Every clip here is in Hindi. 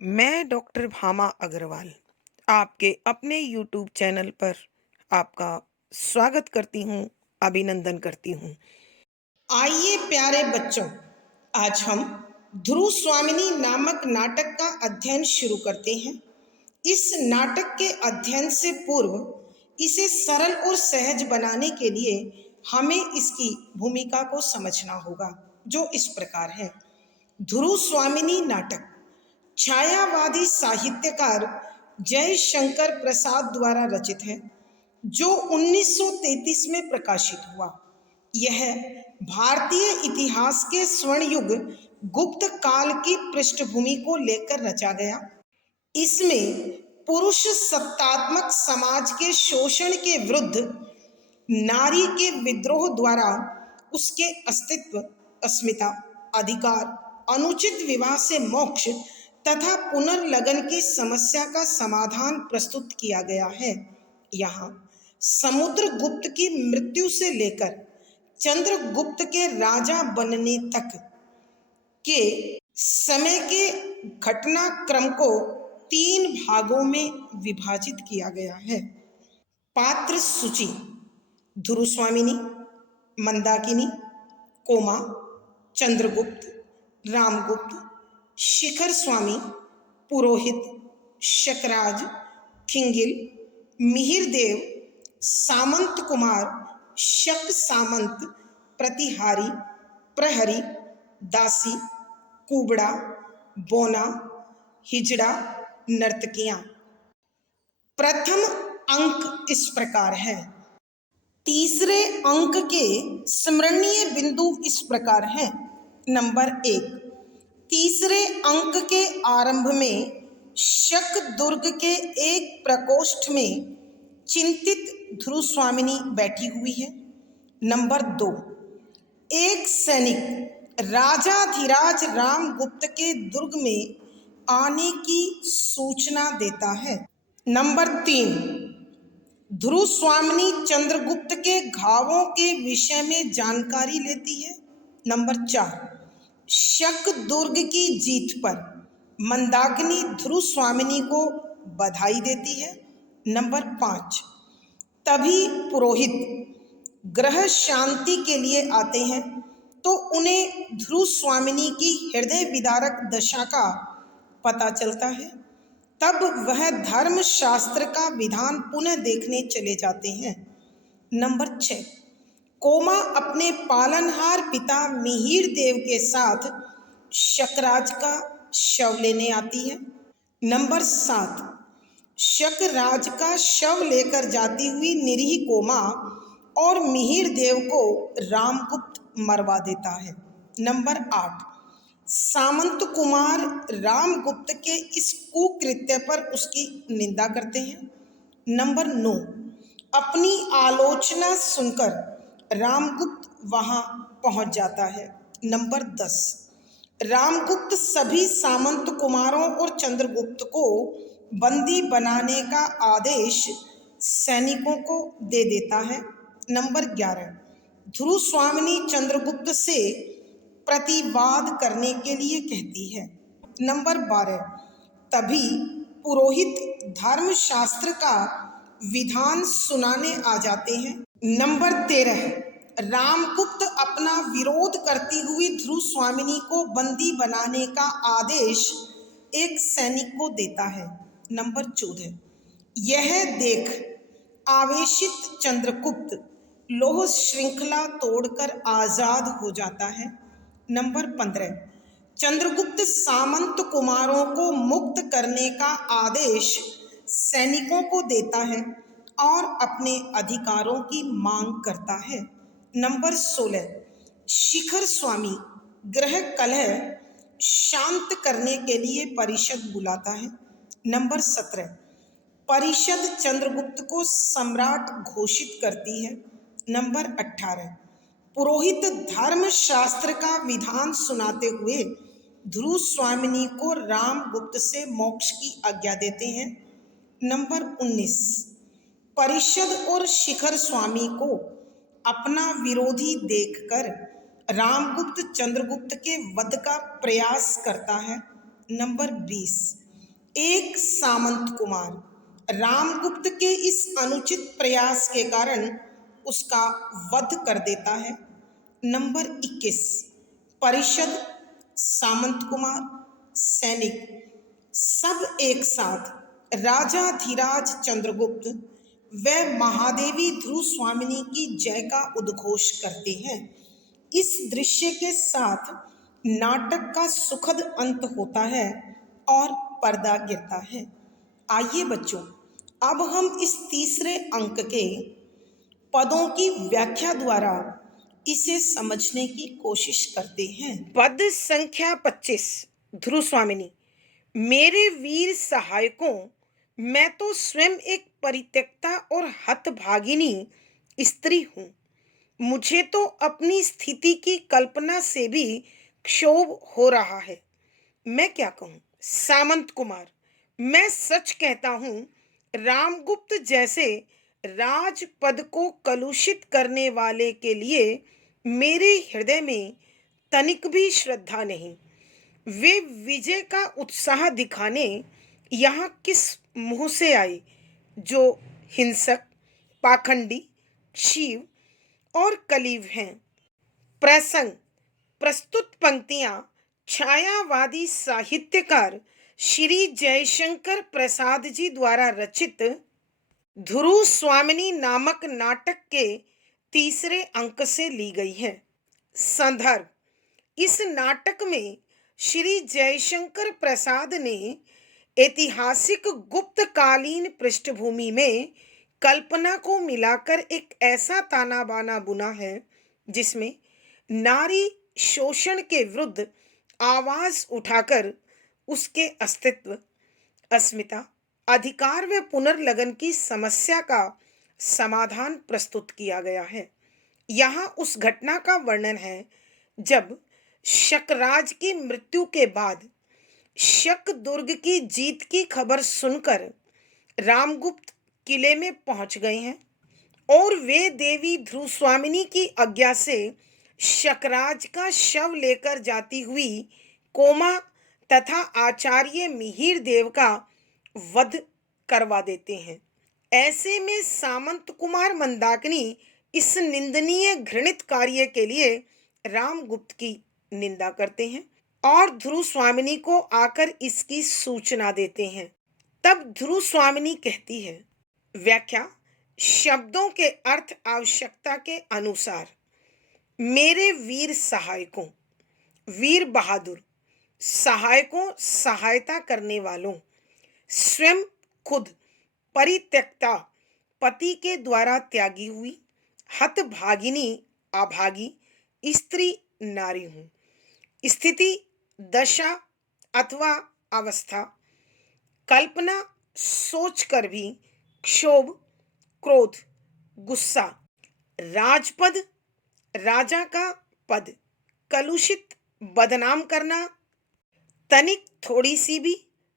मैं डॉक्टर भामा अग्रवाल आपके अपने यूट्यूब चैनल पर आपका स्वागत करती हूँ, अभिनंदन करती हूँ। आइए प्यारे बच्चों, आज हम ध्रुव स्वामिनी नामक नाटक का अध्ययन शुरू करते हैं। इस नाटक के अध्ययन से पूर्व इसे सरल और सहज बनाने के लिए हमें इसकी भूमिका को समझना होगा, जो इस प्रकार है। ध्रुव स्वामिनी नाटक छायावादी साहित्यकार जयशंकर प्रसाद द्वारा रचित है, जो 1933 में प्रकाशित हुआ। यह भारतीय इतिहास के स्वर्ण युग गुप्त काल की पृष्ठभूमि को लेकर रचा गया। इसमें पुरुष सत्तात्मक समाज के शोषण के विरुद्ध नारी के विद्रोह द्वारा उसके अस्तित्व, अस्मिता, अधिकार, अनुचित विवाह से मोक्ष तथा पुनर्लगन की समस्या का समाधान प्रस्तुत किया गया है। यहाँ समुद्रगुप्त की मृत्यु से लेकर चंद्रगुप्त के राजा बनने तक के समय के घटनाक्रम को 3 भागों में विभाजित किया गया है। पात्र सूची: ध्रुव स्वामिनी, मंदाकिनी, कोमा, चंद्रगुप्त, रामगुप्त, शिखर स्वामी, पुरोहित, शकराज, खिंगिल, मिहिरदेव, सामंत कुमार, शक सामंत, प्रतिहारी, प्रहरी, दासी, कुबड़ा, बोना, हिजड़ा, नर्तकियां। प्रथम अंक इस प्रकार है। तीसरे अंक के स्मरणीय बिंदु इस प्रकार हैं। नंबर 1, तीसरे अंक के आरंभ में शक दुर्ग के एक प्रकोष्ठ में चिंतित ध्रुव स्वामिनी बैठी हुई है। नंबर 2, एक सैनिक राजाधिराज रामगुप्त के दुर्ग में आने की सूचना देता है। नंबर 3, ध्रुव स्वामिनी चंद्रगुप्त के घावों के विषय में जानकारी लेती है। नंबर 4, शक दुर्ग की जीत पर मंदाकिनी ध्रुव स्वामिनी को बधाई देती है। नंबर 5, तभी पुरोहित ग्रह शांति के लिए आते हैं तो उन्हें ध्रुव स्वामिनी की हृदय विदारक दशा का पता चलता है। तब वह धर्मशास्त्र का विधान पुनः देखने चले जाते हैं। नंबर 6, कोमा अपने पालनहार पिता मिहिर देव के साथ शकराज का शव लेने आती है। नंबर 7, शकराज का शव लेकर जाती हुई निरीह कोमा और मिहिर देव को रामगुप्त मरवा देता है। नंबर 8, सामंत कुमार रामगुप्त के इस कुकृत्य पर उसकी निंदा करते हैं। नंबर 9, अपनी आलोचना सुनकर रामगुप्त वहां पहुंच जाता है। नंबर 10, रामगुप्त सभी सामंत कुमारों और चंद्रगुप्त को बंदी बनाने का आदेश सैनिकों को दे देता है। नंबर 11, ध्रुव स्वामिनी चंद्रगुप्त से प्रतिवाद करने के लिए कहती है। नंबर 12, तभी पुरोहित धर्मशास्त्र का विधान सुनाने आ जाते हैं। नंबर 13, रामगुप्त अपना विरोध करती हुई ध्रुव स्वामिनी को बंदी बनाने का आदेश एक सैनिक को देता है। नंबर 14, यह देख आवेशित चंद्रगुप्त लोह श्रृंखला तोड़कर आजाद हो जाता है। नंबर 15, चंद्रगुप्त सामंत कुमारों को मुक्त करने का आदेश सैनिकों को देता है और अपने अधिकारों की मांग करता है। नंबर 16, शिखर स्वामी ग्रह कलह शांत करने के लिए परिषद बुलाता है। नंबर 17, परिषद चंद्रगुप्त को सम्राट घोषित करती है। नंबर 18, पुरोहित धर्मशास्त्र का विधान सुनाते हुए ध्रुव स्वामिनी को रामगुप्त से मोक्ष की आज्ञा देते हैं। नंबर 19, परिषद और शिखर स्वामी को अपना विरोधी देखकर रामगुप्त चंद्रगुप्त के वध का प्रयास करता है। नंबर 20, एक सामंत कुमार रामगुप्त के इस अनुचित प्रयास के कारण उसका वध कर देता है। नंबर 21, परिषद, सामंत कुमार, सैनिक सब एक साथ राजाधिराज चंद्रगुप्त व महादेवी ध्रुव स्वामिनी की जय का उद्घोष करते हैं। इस दृश्य के साथ नाटक का सुखद अंत होता है और पर्दा गिरता है। आइए बच्चों, अब हम इस तीसरे अंक के पदों की व्याख्या द्वारा इसे समझने की कोशिश करते हैं। पद संख्या 25, ध्रुव स्वामिनी। मेरे वीर सहायकों, मैं तो स्वयं एक परित्यक्ता और हतभागिनी स्त्री हूँ। मुझे तो अपनी स्थिति की कल्पना से भी क्षोभ हो रहा है। मैं क्या कहूँ। सामंत कुमार, मैं सच कहता हूँ, रामगुप्त जैसे राजपद को कलुषित करने वाले के लिए मेरे हृदय में तनिक भी श्रद्धा नहीं। वे विजय का उत्साह दिखाने यहाँ किस मुंह से आए, जो हिंसक, पाखंडी, शिव और कलीव हैं। प्रसंग, प्रस्तुत पंक्तियां छायावादी साहित्यकार श्री जयशंकर प्रसाद जी द्वारा रचित ध्रुव स्वामिनी नामक नाटक के तीसरे अंक से ली गई है। संदर्भ, इस नाटक में श्री जयशंकर प्रसाद ने ऐतिहासिक गुप्तकालीन पृष्ठभूमि में कल्पना को मिलाकर एक ऐसा ताना बाना बुना है जिसमें नारी शोषण के विरुद्ध आवाज उठाकर उसके अस्तित्व, अस्मिता, अधिकार व पुनर्लगन की समस्या का समाधान प्रस्तुत किया गया है। यहाँ उस घटना का वर्णन है जब शकराज की मृत्यु के बाद शक दुर्ग की जीत की खबर सुनकर रामगुप्त किले में पहुंच गए हैं और वे देवी ध्रुव स्वामिनी की आज्ञा से शकराज का शव लेकर जाती हुई कोमा तथा आचार्य मिहिर देव का वध करवा देते हैं। ऐसे में सामंत कुमार मंदाकिनी इस निंदनीय घृणित कार्य के लिए रामगुप्त की निंदा करते हैं और ध्रुव स्वामिनी को आकर इसकी सूचना देते हैं। तब ध्रुव स्वामिनी कहती है, व्याख्या, शब्दों के अर्थ आवश्यकता के अनुसार। मेरे वीर सहायकों, वीर बहादुर, सहायकों सहायता करने वालों, स्वयं खुद परित्यक्ता पति के द्वारा त्यागी हुई हतभागिनी अभागी स्त्री नारी हूँ। स्थिति, दशा अथवा अवस्था, कल्पना सोचकर भी क्षोभ, क्रोध, गुस्सा, राजपद, राजा का पद कलुषित, बदनाम करना, तनिक थोड़ी सी भी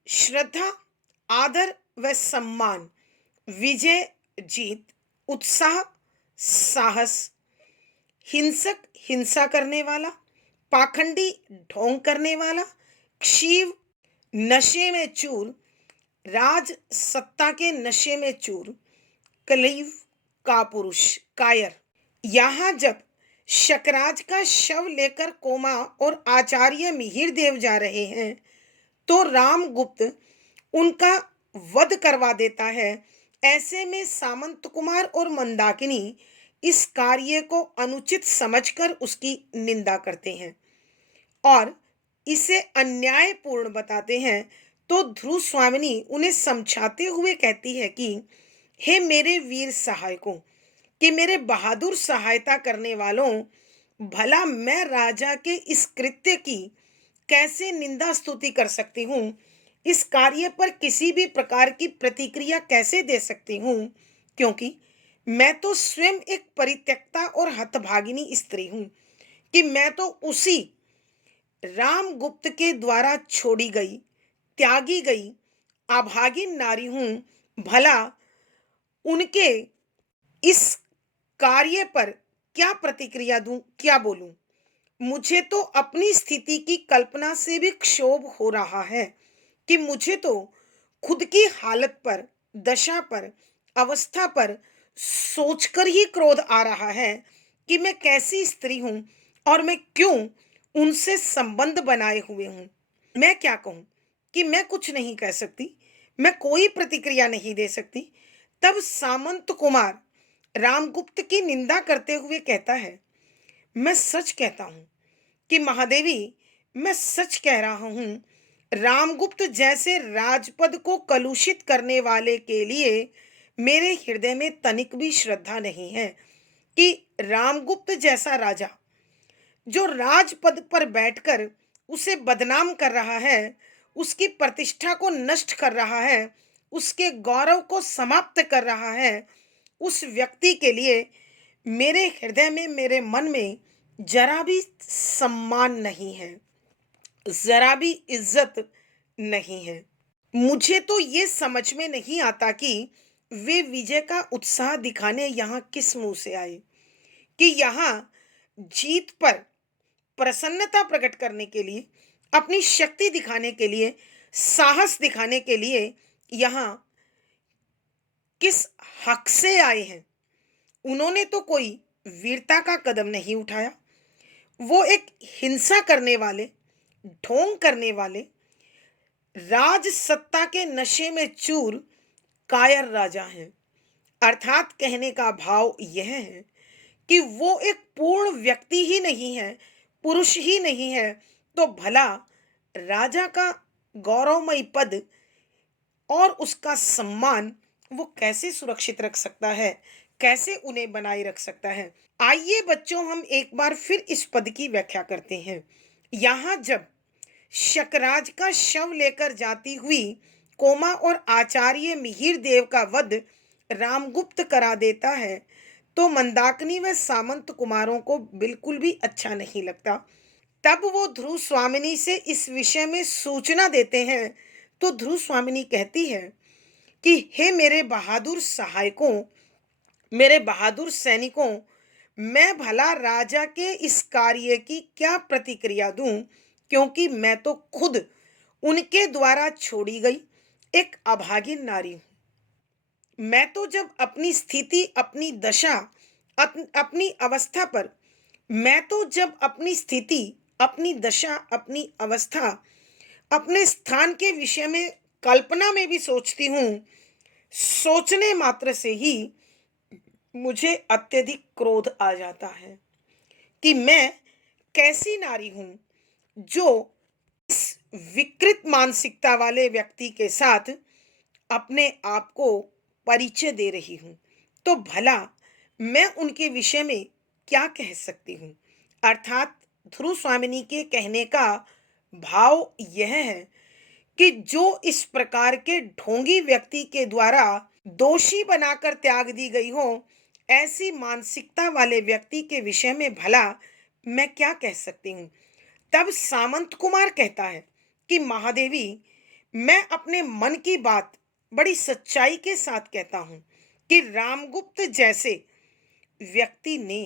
श्रद्धा, आदर व सम्मान, विजय, जीत, उत्साह, साहस, हिंसक, हिंसा करने वाला, पाखंडी, ढोंग करने वाला, क्षीव, नशे में चूर, राज सत्ता के नशे में चूर, कलीव, कापुरुष, कायर। यहाँ जब शकराज का शव लेकर कोमा और आचार्य मिहिर देव जा रहे हैं तो रामगुप्त उनका वध करवा देता है। ऐसे में सामंत कुमार और मंदाकिनी इस कार्य को अनुचित समझकर उसकी निंदा करते हैं और इसे अन्यायपूर्ण बताते हैं। तो ध्रुव स्वामिनी उन्हें समझाते हुए कहती है कि हे मेरे वीर सहायकों, कि मेरे बहादुर सहायता करने वालों, भला मैं राजा के इस कृत्य की कैसे निंदा स्तुति कर सकती हूँ, इस कार्य पर किसी भी प्रकार की प्रतिक्रिया कैसे दे सकती हूँ, क्योंकि मैं तो स्वयं एक परित्यक्ता और हतभागिनी स्त्री हूँ, कि मैं तो उसी रामगुप्त के द्वारा छोड़ी गई, त्यागी गई अभागिन नारी हूँ। भला उनके इस कार्य पर क्या प्रतिक्रिया दूं, क्या बोलूं। मुझे तो अपनी स्थिति की कल्पना से भी क्षोभ हो रहा है कि मुझे तो खुद की हालत पर, दशा पर, अवस्था पर सोचकर ही क्रोध आ रहा है कि मैं कैसी स्त्री हूं और मैं क्यों उनसे संबंध बनाए हुए हूं। मैं क्या कहूं कि मैं कुछ नहीं कह सकती, मैं कोई प्रतिक्रिया नहीं दे सकती। तब सामंत कुमार रामगुप्त की निंदा करते हुए कहता है, मैं सच कहता हूं कि महादेवी, मैं सच कह रहा हूं, रामगुप्त जैसे राजपद को कलुषित करने वाले के लिए मेरे हृदय में तनिक भी श्रद्धा नहीं है कि रामगुप्त जैसा राजा जो राजपद पर बैठकर उसे बदनाम कर रहा है, उसकी प्रतिष्ठा को नष्ट कर रहा है, उसके गौरव को समाप्त कर रहा है, उस व्यक्ति के लिए मेरे हृदय में, मेरे मन में जरा भी सम्मान नहीं है, जरा भी इज्जत नहीं है। मुझे तो ये समझ में नहीं आता कि वे विजय का उत्साह दिखाने यहाँ किस मुंह से आए, कि यहाँ जीत पर प्रसन्नता प्रकट करने के लिए, अपनी शक्ति दिखाने के लिए, साहस दिखाने के लिए यहाँ किस हक से आए हैं। उन्होंने तो कोई वीरता का कदम नहीं उठाया। वो एक हिंसा करने वाले, ढोंग करने वाले, राज सत्ता के नशे में चूर कायर राजा हैं। अर्थात कहने का भाव यह है कि वो एक पूर्ण व्यक्ति ही नहीं है, पुरुष ही नहीं है, तो भला राजा का गौरवमयी पद और उसका सम्मान वो कैसे सुरक्षित रख सकता है, कैसे उन्हें बनाए रख सकता है। आइए बच्चों, हम एक बार फिर इस पद की व्याख्या करते हैं। यहाँ जब शकराज का शव लेकर जाती हुई कोमा और आचार्य मिहिर देव का वध रामगुप्त करा देता है, तो मंदाकिनी व सामंत कुमारों को बिल्कुल भी अच्छा नहीं लगता। तब वो ध्रुव स्वामिनी से इस विषय में सूचना देते हैं, तो ध्रुव स्वामिनी कहती है कि हे मेरे बहादुर सहायकों, मेरे बहादुर सैनिकों, मैं भला राजा के इस कार्य की क्या प्रतिक्रिया दूं, क्योंकि मैं तो खुद उनके द्वारा छोड़ी गई एक अभागिन नारी हूं। मैं तो जब अपनी स्थिति, अपनी दशा, अपनी अवस्था पर, मैं तो जब अपनी स्थिति, अपनी दशा, अपनी अवस्था, अपने स्थान के विषय में कल्पना में भी सोचती हूँ, सोचने मात्र से ही मुझे अत्यधिक क्रोध आ जाता है कि मैं कैसी नारी हूं जो इस विकृत मानसिकता वाले व्यक्ति के साथ अपने आप को परिचय दे रही हूं। तो भला मैं उनके विषय में क्या कह सकती हूँ। अर्थात ध्रुव स्वामिनी के कहने का भाव यह है कि जो इस प्रकार के ढोंगी व्यक्ति के द्वारा दोषी बनाकर त्याग दी गई हो, ऐसी मानसिकता वाले व्यक्ति के विषय में भला मैं क्या कह सकती हूँ। तब सामंत कुमार कहता है कि महादेवी, मैं अपने मन की बात बड़ी सच्चाई के साथ कहता हूँ कि रामगुप्त जैसे व्यक्ति ने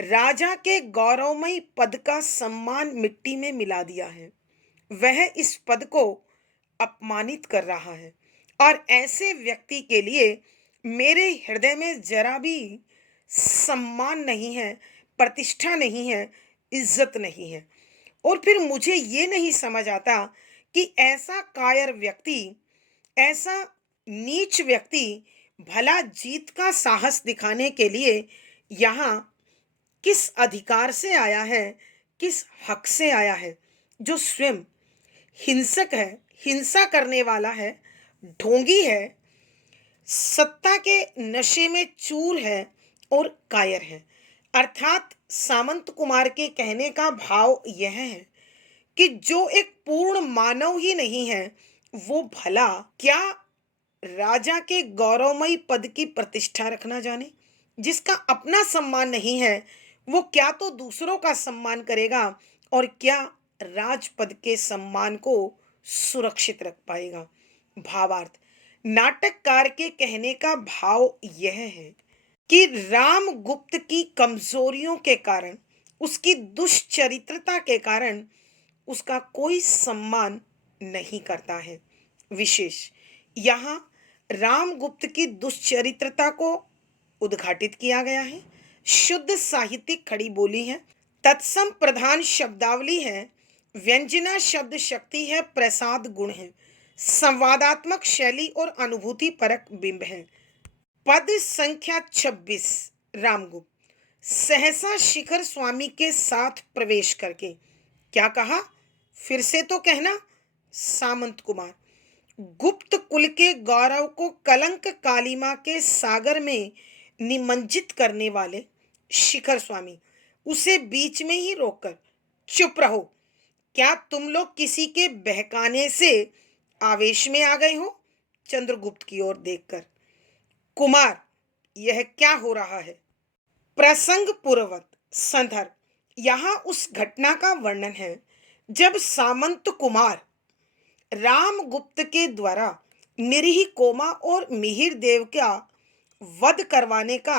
राजा के गौरवमयी पद का सम्मान मिट्टी में मिला दिया है। वह इस पद को अपमानित कर रहा है और ऐसे व्यक्ति के लिए मेरे हृदय में जरा भी सम्मान नहीं है, प्रतिष्ठा नहीं है, इज्जत नहीं है। और फिर मुझे ये नहीं समझ आता कि ऐसा कायर व्यक्ति, ऐसा नीच व्यक्ति भला जीत का साहस दिखाने के लिए यहाँ किस अधिकार से आया है, किस हक से आया है, जो स्वयं हिंसक है, हिंसा करने वाला है, ढोंगी है, सत्ता के नशे में चूर है और कायर है। अर्थात सामंत कुमार के कहने का भाव यह है कि जो एक पूर्ण मानव ही नहीं है, वो भला क्या राजा के गौरवमयी पद की प्रतिष्ठा रखना जाने। जिसका अपना सम्मान नहीं है, वो क्या तो दूसरों का सम्मान करेगा और क्या राजपद के सम्मान को सुरक्षित रख पाएगा। भावार्थ, नाटककार के कहने का भाव यह है कि रामगुप्त की कमजोरियों के कारण, उसकी दुष्चरित्रता के कारण उसका कोई सम्मान नहीं करता है। विशेष। यहाँ रामगुप्त की दुश्चरित्रता को उद्घाटित किया गया है। शुद्ध साहित्यिक खड़ी बोली है। तत्सम प्रधान शब्दावली है। व्यंजना शब्द शक्ति है। प्रसाद गुण है। संवादात्मक शैली और अनुभूति परक बिंब है। पद संख्या 26। रामगुप्त सहसा शिखर स्वामी के साथ प्रवेश करके क्या कहा? फिर से तो कहना। सामंत कुमार गुप्त कुल के गौरव को कलंक कालिमा के सागर में निमज्जित करने वाले शिखर स्वामी उसे बीच में ही रोककर, चुप रहो, क्या तुम लोग किसी के बहकाने से आवेश में आ गए हो? चंद्रगुप्त की ओर देखकर, कुमार यह क्या हो रहा है? प्रसंग पूर्वक संदर्भ, यहाँ उस घटना का वर्णन है जब सामंत कुमार रामगुप्त के द्वारा निरीह कोमा और मिहिर देव का वध करवाने का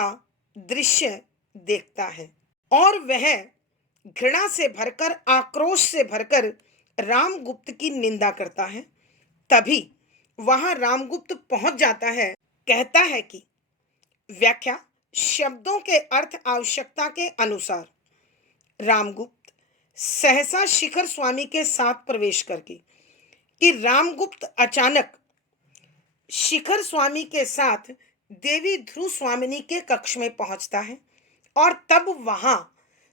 दृश्य देखता है और वह घृणा से भरकर, आक्रोश से भरकर रामगुप्त की निंदा करता है। तभी वहां रामगुप्त पहुंच जाता है। कहता है कि व्याख्या शब्दों के अर्थ आवश्यकता के अनुसार रामगुप्त सहसा शिखर स्वामी के साथ प्रवेश करके कि रामगुप्त अचानक शिखर स्वामी के साथ देवी ध्रुव स्वामिनी के कक्ष में पहुंचता है और तब वहां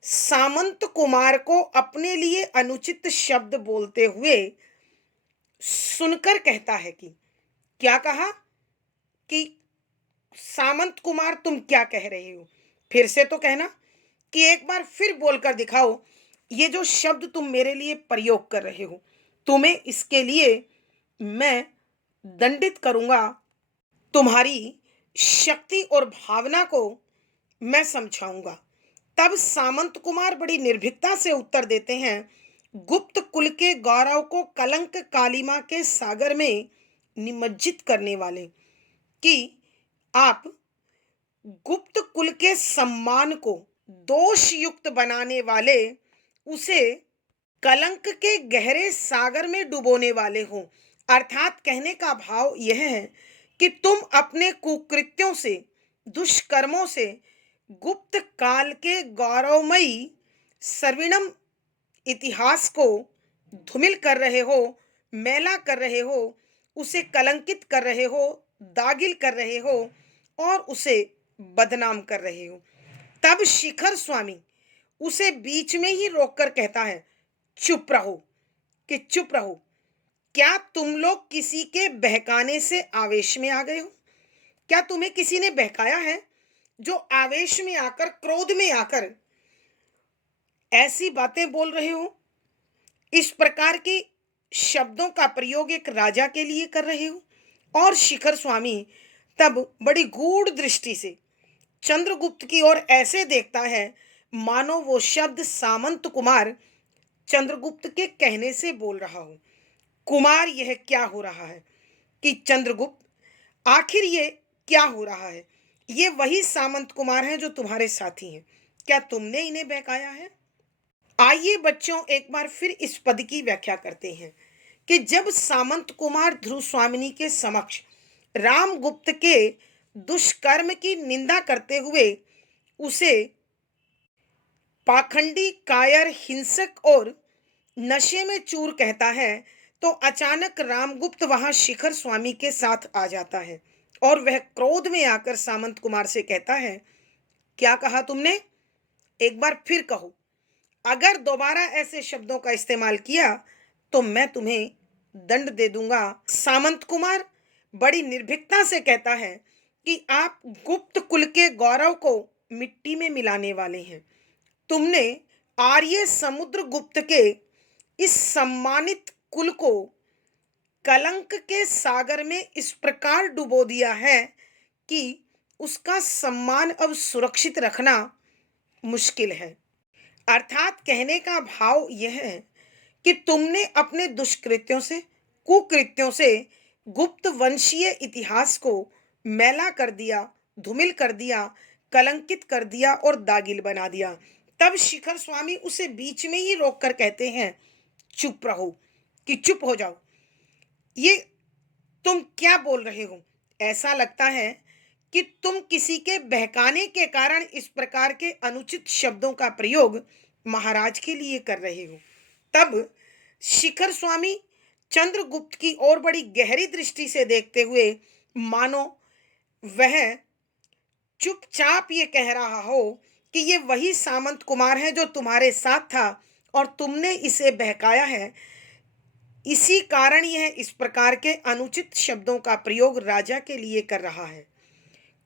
सामंत कुमार को अपने लिए अनुचित शब्द बोलते हुए सुनकर कहता है कि क्या कहा? कि सामंत कुमार तुम क्या कह रहे हो? फिर से तो कहना। कि एक बार फिर बोलकर दिखाओ, ये जो शब्द तुम मेरे लिए प्रयोग कर रहे हो, तुम्हें इसके लिए मैं दंडित करूंगा। तुम्हारी शक्ति और भावना को मैं समझाऊंगा। तब सामंत कुमार बड़ी निर्भीकता से उत्तर देते हैं, गुप्त कुल के गौरव को कलंक कालिमा के सागर में निमज्जित करने वाले, कि आप गुप्त कुल के सम्मान को दोष युक्त बनाने वाले, उसे कलंक के गहरे सागर में डुबोने वाले हो। अर्थात कहने का भाव यह है कि तुम अपने कुकृत्यों से, दुष्कर्मों से गुप्त काल के गौरवमयी सर्विणम इतिहास को धूमिल कर रहे हो, मैला कर रहे हो, उसे कलंकित कर रहे हो, दागिल कर रहे हो और उसे बदनाम कर रहे हो। तब शिखर स्वामी उसे बीच में ही रोककर कहता है, चुप रहो, कि चुप रहो, क्या तुम लोग किसी के बहकाने से आवेश में आ गए हो? क्या तुम्हें किसी ने बहकाया है जो आवेश में आकर, क्रोध में आकर ऐसी बातें बोल रहे हो? इस प्रकार के शब्दों का प्रयोग एक राजा के लिए कर रहे हो? और शिखर स्वामी तब बड़ी गूढ़ दृष्टि से चंद्रगुप्त की ओर ऐसे देखता है मानो वो शब्द सामंत कुमार चंद्रगुप्त के कहने से बोल रहा हो। कुमार यह क्या हो रहा है? कि चंद्रगुप्त आखिर ये क्या हो रहा है? ये वही सामंत कुमार हैं जो तुम्हारे साथी हैं। क्या तुमने इन्हें बहकाया है? आइए बच्चों एक बार फिर इस पद की व्याख्या करते हैं कि जब सामंत कुमार ध्रुव स्वामिनी के समक्ष रामगुप्त के दुष्कर्म की निंदा करते हुए उसे पाखंडी, कायर, हिंसक और नशे में चूर कहता है, तो अचानक रामगुप्त वहां शिखर स्वामी के साथ आ जाता है और वह क्रोध में आकर सामंत कुमार से कहता है, क्या कहा तुमने? एक बार फिर कहो। अगर दोबारा ऐसे शब्दों का इस्तेमाल किया तो मैं तुम्हें दंड दे दूंगा। सामंत कुमार बड़ी निर्भीकता से कहता है कि आप गुप्त कुल के गौरव को मिट्टी में मिलाने वाले हैं। तुमने आर्य समुद्र गुप्त के इस सम्मानित कुल को कलंक के सागर में इस प्रकार डुबो दिया है कि उसका सम्मान अब सुरक्षित रखना मुश्किल है। अर्थात कहने का भाव यह है कि तुमने अपने दुष्कृत्यों से, कुकृत्यों से गुप्त वंशीय इतिहास को मैला कर दिया, धूमिल कर दिया, कलंकित कर दिया और दागिल बना दिया। तब शिखर स्वामी उसे बीच में ही रोककर कहते हैं, चुप रहो, कि चुप हो जाओ। ये क्या बोल रहे हो? ऐसा लगता है कि तुम किसी के बहकाने के कारण इस प्रकार के अनुचित शब्दों का प्रयोग महाराज के लिए कर रहे हो। तब शिखर स्वामी चंद्रगुप्त की ओर बड़ी गहरी दृष्टि से देखते हुए, मानो वह चुपचाप ये कह रहा हो कि ये वही सामंत कुमार है जो तुम्हारे साथ था और तुमने इसे बहकाया है। इसी कारण यह इस प्रकार के अनुचित शब्दों का प्रयोग राजा के लिए कर रहा है।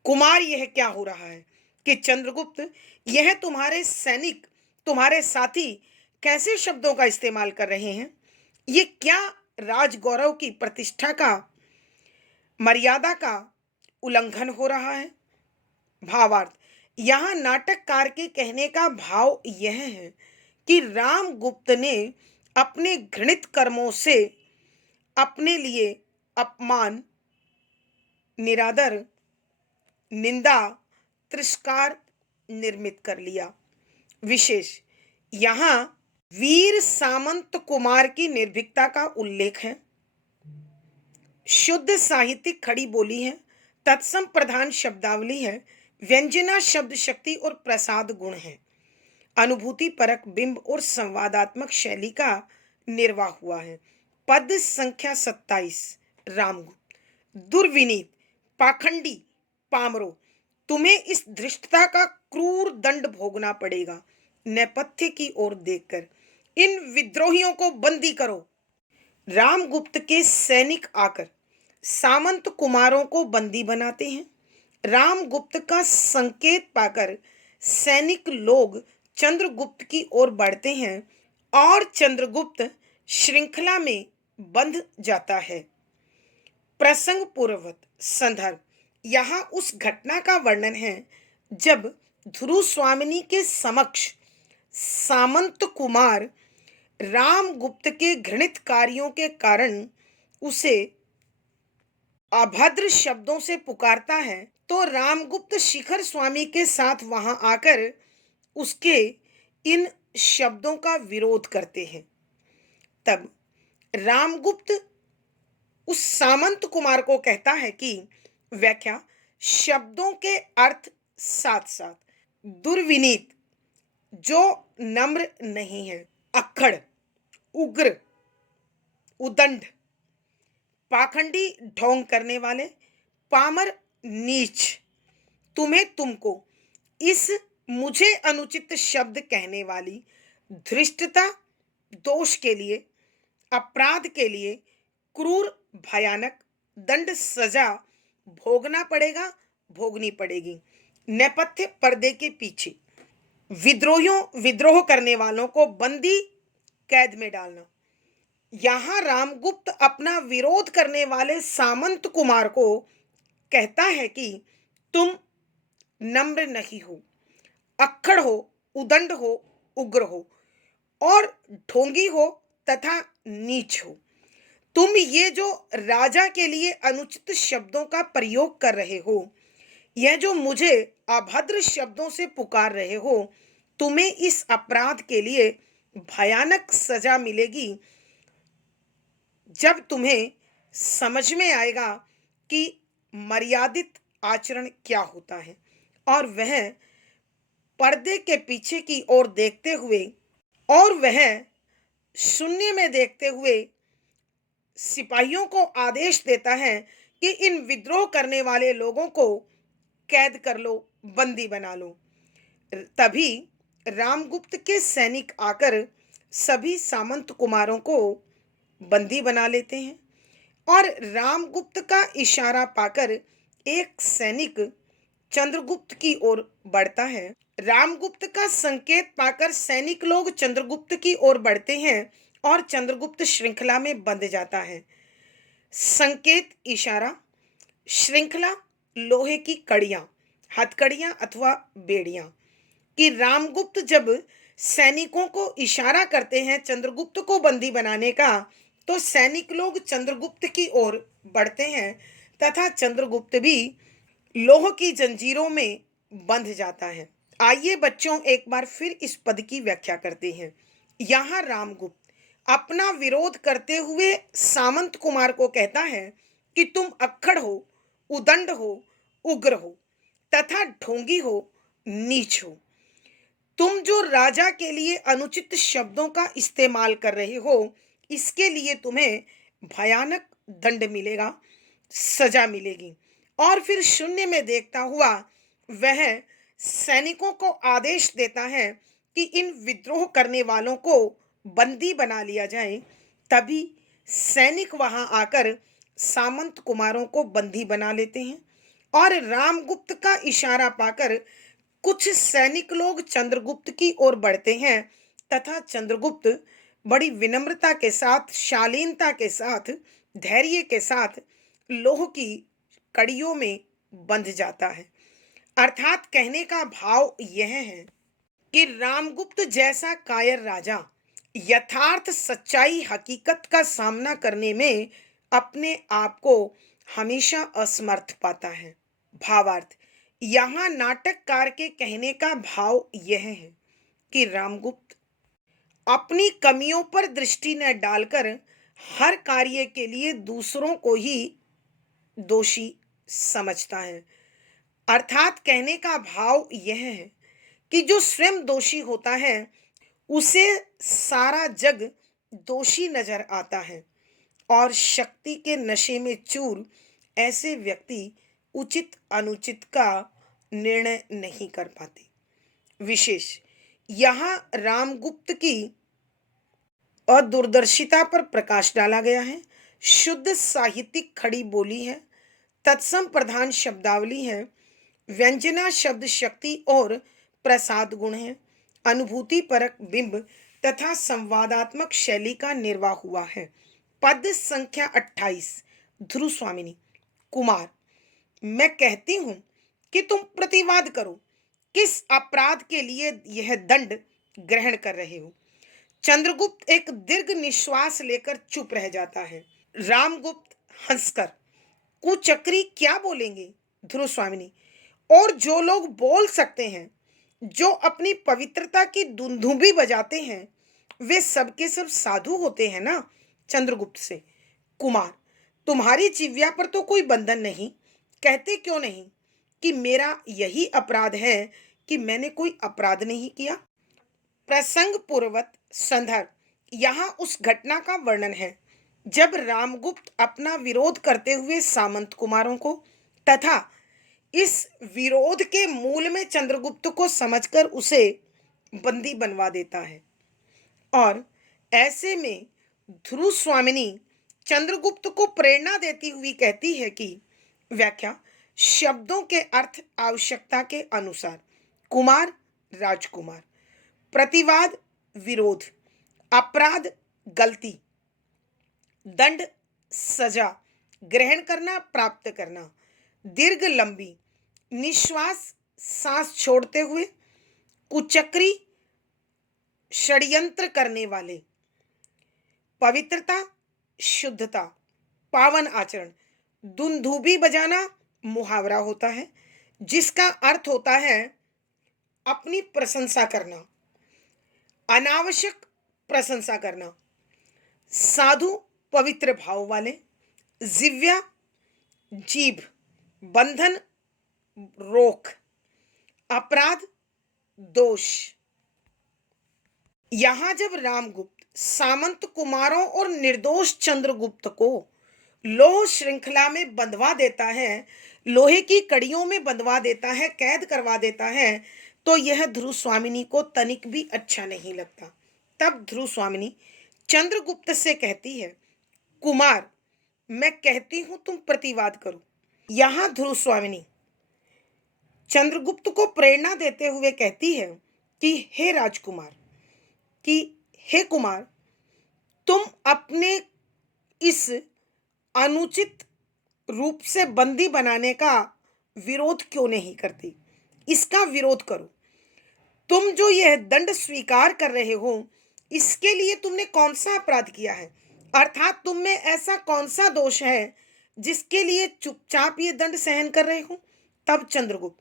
कुमार, यह क्या हो रहा है कि चंद्रगुप्त, यह तुम्हारे सैनिक, तुम्हारे साथी कैसे शब्दों का इस्तेमाल कर रहे हैं? ये क्या राजगौरव की प्रतिष्ठा का, मर्यादा का उल्लंघन हो रहा है? भावार्थ, यहाँ नाटककार के कहने का भाव यह है कि रामगुप्त ने अपने घृणित कर्मों से अपने लिए अपमान, निरादर, निंदा, तिरस्कार निर्मित कर लिया। विशेष यहाँ वीर सामंत कुमार की निर्भीकता का उल्लेख है। शुद्ध साहित्यिक खड़ी बोली है, तत्सम प्रधान शब्दावली है, व्यंजना शब्द शक्ति और प्रसाद गुण है, अनुभूति परक बिंब और संवादात्मक शैली का निर्वाह हुआ है। पद संख्या 27। रामगुप्त, दुर्विनीत, पाखंडी, पामरो, तुम्हें इस धृष्टता का क्रूर दंड भोगना पड़ेगा। नेपथ्य की ओर देखकर, इन विद्रोहियों को बंदी करो। रामगुप्त के सैनिक आकर सामंत कुमारों को बंदी बनाते हैं। रामगुप्त का संकेत पाकर सैनिक लोग चंद्रगुप्त की ओर बढ़ते हैं और चंद्रगुप्त श्रृंखला में बंध जाता है। प्रसंग पूर्ववत संदर्भ, यहाँ उस घटना का वर्णन है जब ध्रुव स्वामिनी के समक्ष सामंत कुमार रामगुप्त के घृणित कार्यों के कारण उसे अभद्र शब्दों से पुकारता है, तो रामगुप्त शिखर स्वामी के साथ वहां आकर उसके इन शब्दों का विरोध करते हैं। तब रामगुप्त उस सामंत कुमार को कहता है कि व्याख्या, शब्दों के अर्थ साथ साथ दुर्विनीत, जो नम्र नहीं है, अक्खड़, उग्र, उदंड, पाखंडी, ढोंग करने वाले, पामर, नीच, तुम्हें, तुमको इस मुझे अनुचित शब्द कहने वाली धृष्टता, दोष के लिए, अपराध के लिए क्रूर, भयानक दंड, सजा भोगना पड़ेगा, भोगनी पड़ेगी। नेपथ्य, पर्दे के पीछे विद्रोह करने वालों को बंदी कैद में डालना। यहां रामगुप्त अपना विरोध करने वाले सामंत कुमार को कहता है कि तुम नम्र नहीं हो, अक्खड़ हो, उदंड हो, उग्र हो और ढोंगी हो तथा नीच हो। तुम ये जो राजा के लिए अनुचित शब्दों का प्रयोग कर रहे हो, यह जो मुझे अभद्र शब्दों से पुकार रहे हो, तुम्हें इस अपराध के लिए भयानक सजा मिलेगी जब तुम्हें समझ में आएगा कि मर्यादित आचरण क्या होता है। और वह पर्दे के पीछे की ओर देखते हुए और वह शून्य में देखते हुए सिपाहियों को आदेश देता है कि इन विद्रोह करने वाले लोगों को कैद कर लो, बंदी बना लो। तभी रामगुप्त के सैनिक आकर सभी सामंत कुमारों को बंदी बना लेते हैं और रामगुप्त का इशारा पाकर एक सैनिक चंद्रगुप्त की ओर बढ़ता है। रामगुप्त का संकेत पाकर सैनिक लोग चंद्रगुप्त की ओर बढ़ते हैं और चंद्रगुप्त श्रृंखला में बंध जाता है। संकेत, इशारा, श्रृंखला, लोहे की कड़ियां, हथकड़ियां अथवा बेड़ियां कि रामगुप्त जब सैनिकों को इशारा करते हैं चंद्रगुप्त को बंदी बनाने का, तो सैनिक लोग चंद्रगुप्त की ओर बढ़ते हैं तथा चंद्रगुप्त भी लोह की जंजीरों में बंध जाता है। आइए बच्चों, एक बार फिर इस पद की व्याख्या करते हैं। यहाँ रामगुप्त अपना विरोध करते हुए सामंत कुमार को कहता है कि तुम अक्खड़ हो, उदंड हो, उग्र हो तथा ढोंगी हो, नीच हो। तुम जो राजा के लिए अनुचित शब्दों का इस्तेमाल कर रहे हो, इसके लिए तुम्हें भयानक दंड मिलेगा, सजा मिलेगी। और फिर शून्य में देखता हुआ वह सैनिकों को आदेश देता है कि इन विद्रोह करने वालों को बंदी बना लिया जाए। तभी सैनिक वहां आकर सामंत कुमारों को बंदी बना लेते हैं और रामगुप्त का इशारा पाकर कुछ सैनिक लोग चंद्रगुप्त की ओर बढ़ते हैं तथा चंद्रगुप्त बड़ी विनम्रता के साथ, शालीनता के साथ, धैर्य के साथ लोह की कड़ियों में बंध जाता है। अर्थात कहने का भाव यह है कि रामगुप्त जैसा कायर राजा यथार्थ सच्चाई हकीकत का सामना करने में अपने आप को हमेशा असमर्थ पाता है। भावार्थ, यहाँ नाटककार के कहने का भाव यह है कि रामगुप्त अपनी कमियों पर दृष्टि न डालकर हर कार्य के लिए दूसरों को ही दोषी समझता है। अर्थात कहने का भाव यह है कि जो स्वयं दोषी होता है उसे सारा जग दोषी नजर आता है और शक्ति के नशे में चूर ऐसे व्यक्ति उचित अनुचित का निर्णय नहीं कर पाते। विशेष यहाँ रामगुप्त की अदूरदर्शिता पर प्रकाश डाला गया है। शुद्ध साहित्यिक खड़ी बोली है, तत्सम प्रधान शब्दावली है, व्यंजना शब्द शक्ति और प्रसाद गुण है, अनुभूति परक बिंब तथा संवादात्मक शैली का निर्वाह हुआ है। पद संख्या 28। ध्रुव स्वामिनी। कुमार, मैं कहती हूं कि तुम प्रतिवाद करो, किस अपराध के लिए यह दंड ग्रहण कर रहे हो। चंद्रगुप्त एक दीर्घ निश्वास लेकर चुप रह जाता है। रामगुप्त हंसकर, कुचक्री क्या बोलेंगे। ध्रुव स्वामिनी, और जो लोग बोल सकते हैं, जो अपनी पवित्रता की दुंदुभी बजाते हैं, वे सबके सब साधु होते हैं ना। चंद्रगुप्त से। कुमार, तुम्हारी जिव्या पर तो कोई बंधन नहीं, कहते क्यों नहीं कि मेरा यही अपराध है कि मैंने कोई अपराध नहीं किया। प्रसंग पूर्वक संदर्भ, यहाँ उस घटना का वर्णन है जब रामगुप्त अपना विरोध करते हुए सामंत कुमारों को तथा इस विरोध के मूल में चंद्रगुप्त को समझकर उसे बंदी बनवा देता है। और ऐसे में ध्रुव स्वामिनी चंद्रगुप्त को प्रेरणा देती हुई कहती है कि व्याख्या, शब्दों के अर्थ आवश्यकता के अनुसार। कुमार, राजकुमार। प्रतिवाद, विरोध। अपराध, गलती। दंड, सजा। ग्रहण करना, प्राप्त करना। दीर्घ लंबी, निश्वास सांस छोड़ते हुए। कुचक्री, षड्यंत्र करने वाले। पवित्रता, शुद्धता, पावन आचरण। दुंदुभी बजाना मुहावरा होता है जिसका अर्थ होता है अपनी प्रशंसा करना, अनावश्यक प्रशंसा करना। साधु, पवित्र भाव वाले। जिव्या, जीभ, बंधन, रोक। अपराध, दोष। यहां जब रामगुप्त सामंत कुमारों और निर्दोष चंद्रगुप्त को लोह श्रृंखला में बंधवा देता है, लोहे की कड़ियों में बंधवा देता है, कैद करवा देता है, तो यह ध्रुव स्वामिनी को तनिक भी अच्छा नहीं लगता। तब ध्रुव स्वामिनी चंद्रगुप्त से कहती है, कुमार, मैं कहती हूं तुम प्रतिवाद करो। यहां ध्रुव स्वामिनी चंद्रगुप्त को प्रेरणा देते हुए कहती है कि हे राजकुमार, कि हे कुमार, तुम अपने इस अनुचित रूप से बंदी बनाने का विरोध क्यों नहीं करती। इसका विरोध करो। तुम जो यह दंड स्वीकार कर रहे हो, इसके लिए तुमने कौन सा अपराध किया है, अर्थात तुम में ऐसा कौन सा दोष है जिसके लिए चुपचाप ये दंड सहन कर रहे हो। तब चंद्रगुप्त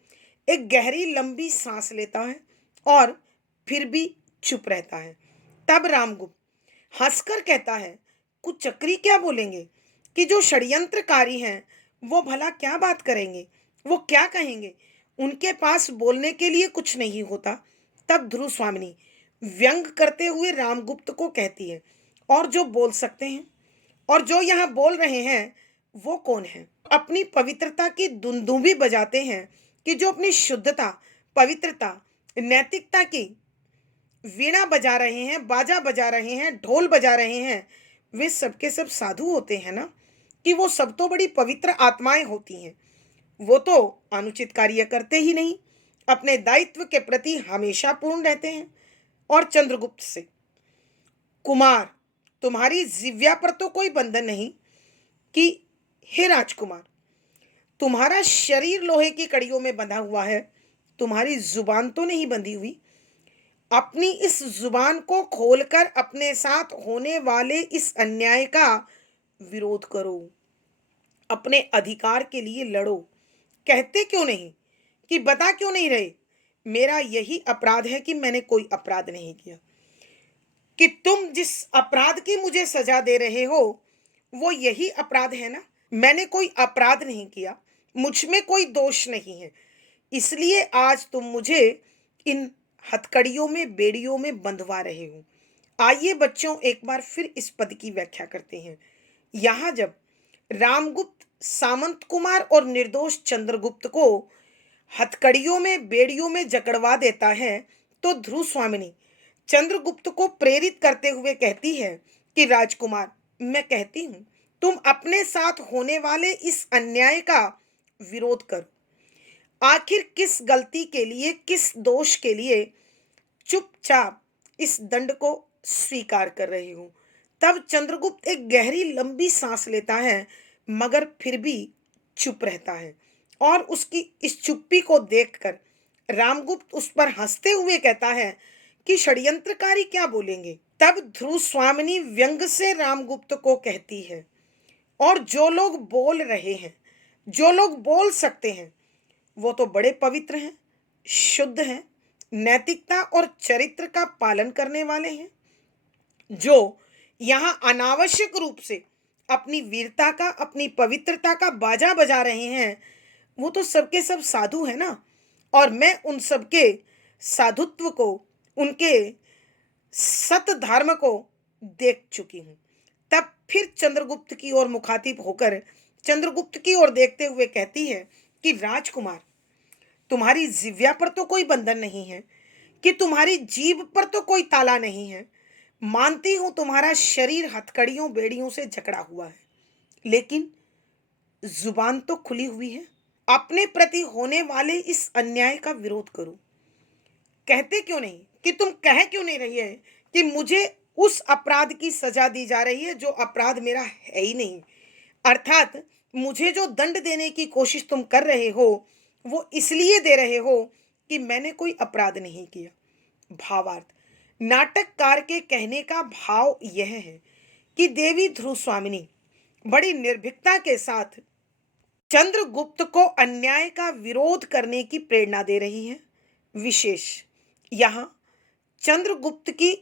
एक गहरी लंबी सांस लेता है और फिर भी चुप रहता है। तब रामगुप्त हंसकर कहता है, कुछ चक्री क्या बोलेंगे कि जो षड्यंत्रकारी हैं वो भला क्या बात करेंगे, वो क्या कहेंगे, उनके पास बोलने के लिए कुछ नहीं होता। तब ध्रुव स्वामिनी व्यंग करते हुए रामगुप्त को कहती है, और जो बोल सकते हैं और जो यहाँ बोल रहे हैं वो कौन है? अपनी पवित्रता की दुंदुभी बजाते हैं कि जो अपनी शुद्धता, पवित्रता, नैतिकता की वीणा बजा रहे हैं, बाजा बजा रहे हैं, ढोल बजा रहे हैं, वे सबके सब साधु होते हैं ना? कि वो सब तो बड़ी पवित्र आत्माएं होती हैं। वो तो अनुचित कार्य करते ही नहीं, अपने दायित्व के प्रति हमेशा पूर्ण रहते हैं। और चंद्रगुप्त से, कुमार, तुम्हारी जिव्या पर तो कोई बंधन नहीं कि हे राजकुमार, तुम्हारा शरीर लोहे की कड़ियों में बंधा हुआ है, तुम्हारी जुबान तो नहीं बंधी हुई। अपनी इस जुबान को खोलकर अपने साथ होने वाले इस अन्याय का विरोध करो, अपने अधिकार के लिए लड़ो। कहते क्यों नहीं, कि बता क्यों नहीं रहे, मेरा यही अपराध है कि मैंने कोई अपराध नहीं किया। कि तुम जिस अपराध की मुझे सजा दे रहे हो वो यही अपराध है ना? मैंने कोई अपराध नहीं किया, मुझ में कोई दोष नहीं है, इसलिए आज तुम मुझे इन हथकड़ियों में, बेड़ियों में बंधवा रहे हो। आइए बच्चों, एक बार फिर इस पद की व्याख्या करते हैं। यहाँ जब रामगुप्त सामंत कुमार और निर्दोष चंद्रगुप्त को हथकड़ियों में, बेड़ियों में जकड़वा देता है, तो ध्रुव स्वामिनी चंद्रगुप्त को प्रेरित करते हुए कहती है कि राजकुमार, मैं कहती हूं तुम अपने साथ होने वाले इस अन्याय का विरोध करो। आखिर किस गलती के लिए, किस दोष के लिए चुपचाप इस दंड को स्वीकार कर रहे हो? तब चंद्रगुप्त एक गहरी लंबी सांस लेता है, मगर फिर भी चुप रहता है। और उसकी इस चुप्पी को देखकर रामगुप्त उस पर हंसते हुए कहता है कि षड्यंत्रकारी क्या बोलेंगे। तब ध्रुव स्वामिनी व्यंग से रामगुप्त को कहती है, और जो लोग बोल रहे हैं, जो लोग बोल सकते हैं, वो तो बड़े पवित्र हैं, शुद्ध हैं, नैतिकता और चरित्र का पालन करने वाले हैं। जो यहाँ अनावश्यक रूप से अपनी वीरता का, अपनी पवित्रता का बाजा बजा रहे हैं, वो तो सबके सब साधु है ना? और मैं उन सबके साधुत्व को, उनके सत धर्म को देख चुकी हूं। तब फिर चंद्रगुप्त की ओर मुखातिब होकर चंद्रगुप्त की ओर देखते हुए कहती है कि राजकुमार, तुम्हारी जिव्या पर तो कोई बंधन नहीं है, कि तुम्हारी जीभ पर तो कोई ताला नहीं है। मानती हूं तुम्हारा शरीर हथकड़ियों, बेड़ियों से जकड़ा हुआ है, लेकिन जुबान तो खुली हुई है। अपने प्रति होने वाले इस अन्याय का विरोध करो। कहते क्यों नहीं, कि तुम कह क्यों नहीं रही है कि मुझे उस अपराध की सजा दी जा रही है जो अपराध मेरा है ही नहीं? अर्थात मुझे जो दंड देने की कोशिश तुम कर रहे हो वो इसलिए दे रहे हो कि मैंने कोई अपराध नहीं किया। भावार्थ, नाटककार के कहने का भाव यह है कि देवी ध्रुव स्वामिनी बड़ी निर्भीकता के साथ चंद्रगुप्त को अन्याय का विरोध करने की प्रेरणा दे रही है। विशेष यहाँ चंद्रगुप्त की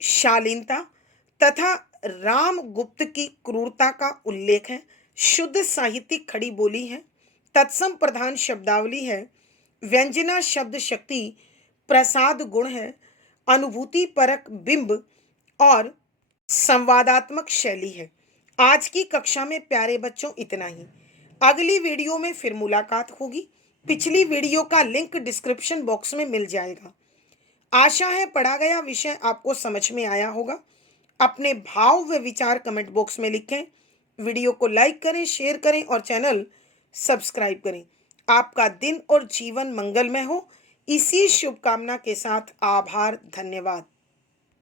शालीनता तथा रामगुप्त की क्रूरता का उल्लेख है। शुद्ध साहित्यिक खड़ी बोली है, तत्सम प्रधान शब्दावली है, व्यंजना शब्द शक्ति, प्रसाद गुण है, अनुभूति परक बिंब और संवादात्मक शैली है। आज की कक्षा में प्यारे बच्चों इतना ही। अगली वीडियो में फिर मुलाकात होगी। पिछली वीडियो का लिंक डिस्क्रिप्शन बॉक्स में मिल जाएगा। आशा है पढ़ा गया विषय आपको समझ में आया होगा। अपने भाव व विचार कमेंट बॉक्स में लिखें। वीडियो को लाइक करें, शेयर करें और चैनल सब्सक्राइब करें। आपका दिन और जीवन मंगलमय हो, इसी शुभकामना के साथ आभार, धन्यवाद।